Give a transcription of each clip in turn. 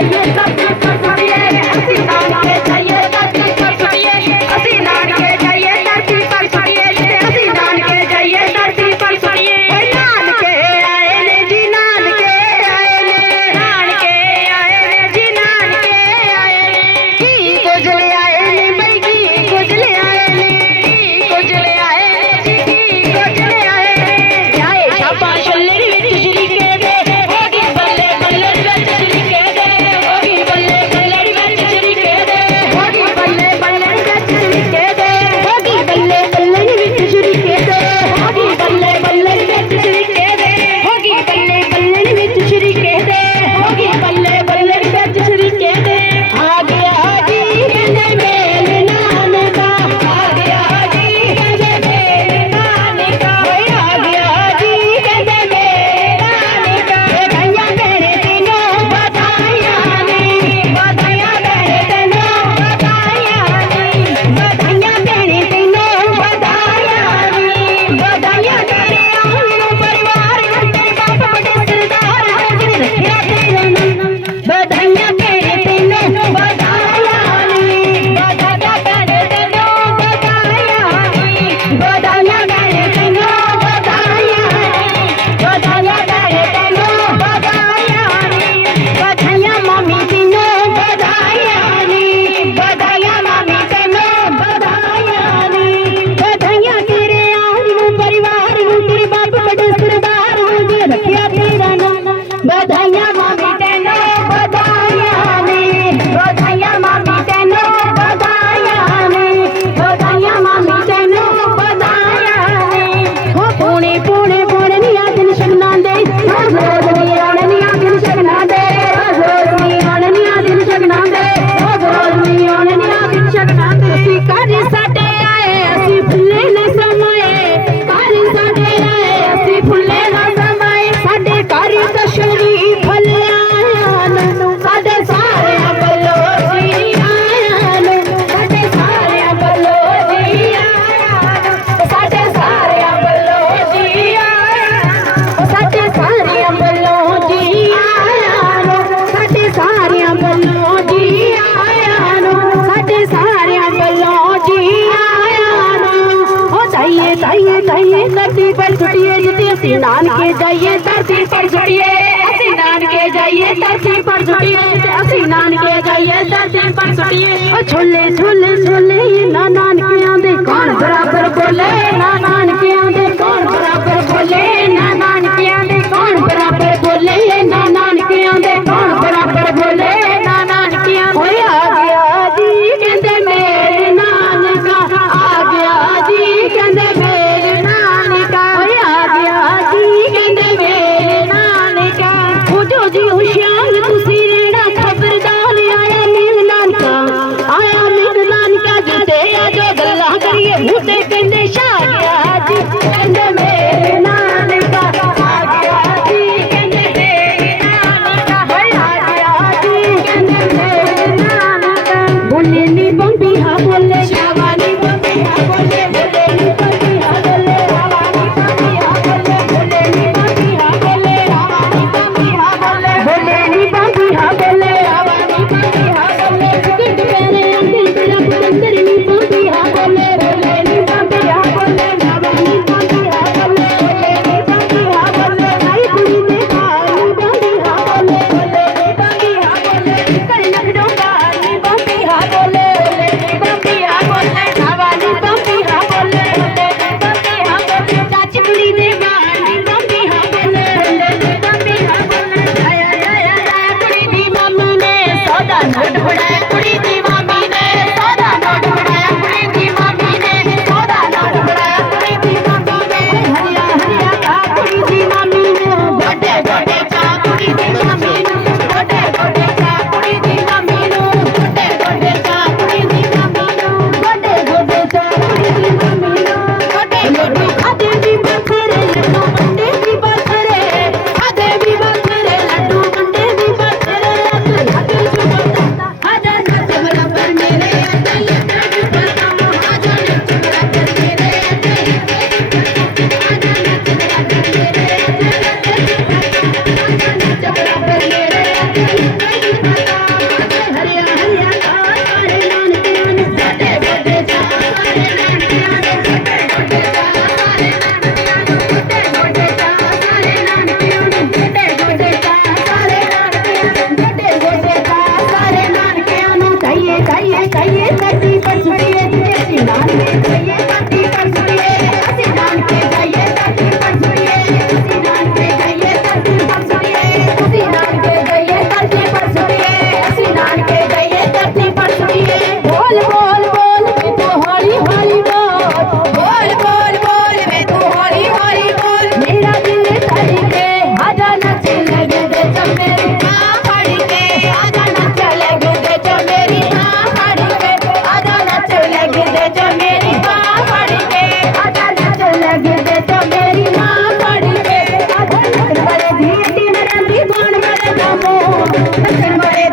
Thank you. ਅਸੀਂ ਨਦੀ ਪਰ ਛੁੱਟੀਏ ਜਿੱਤੀ ਅਸੀਂ ਨਾਨਕੇ ਜਾਈਏ, ਧਰਤੀ ਪਰ ਛੁੱਟੀਏ। ਅਸੀਂ ਨਾਨਕੇ ਜਾਈਏ, ਧਰਤੀ ਪਰ ਛੁੱਟੀਏ ਅਸੀਂ ਨਾਨਕੇ ਜਾਈਏ, ਧਰਤੀ ਪਰ ਛੁੱਟੀਏ। ਓ ਛੋਲੇ ਛੋਲੇ ਛੋਲੇ ਨਾ ਨਾਨਕਿਆਂ ਦੇ ਕੌਣ ਬਰਾਬਰ ਬੋਲੇ? ਨਾ மழை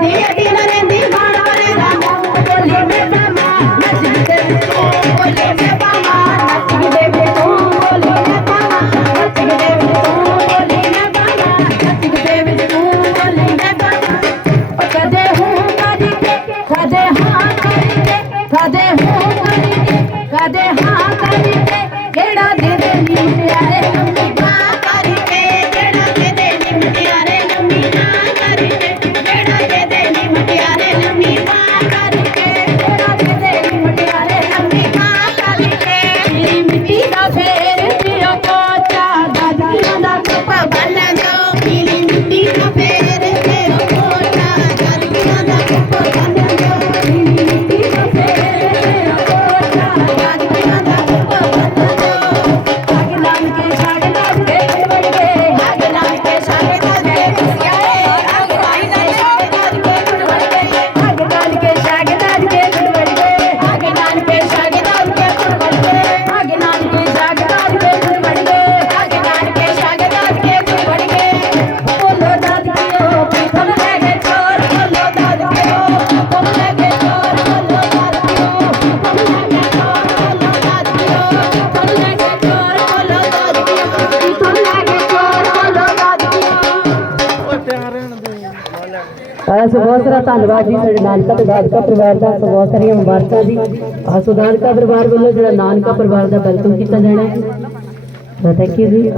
ਅਸੀਂ ਬਹੁਤ ਸਾਰਾ ਧੰਨਵਾਦ ਜੀ ਸਾਡੇ ਨਾਨਕਾ ਤੇ ਦਾਦਕਾ ਪਰਿਵਾਰ ਦਾ ਬਹੁਤ ਸਾਰੀਆਂ ਮੁਬਾਰਕਾਂ ਜੀ। ਅਸੀਂ ਦਾਦਕਾ ਪਰਿਵਾਰ ਵੱਲੋਂ ਜਿਹੜਾ ਨਾਨਕਾ ਪਰਿਵਾਰ ਦਾ ਵੈਲਕਮ ਕੀਤਾ ਜਾਣਾ ਹੈ। ਥੈਂਕ ਯੂ ਜੀ।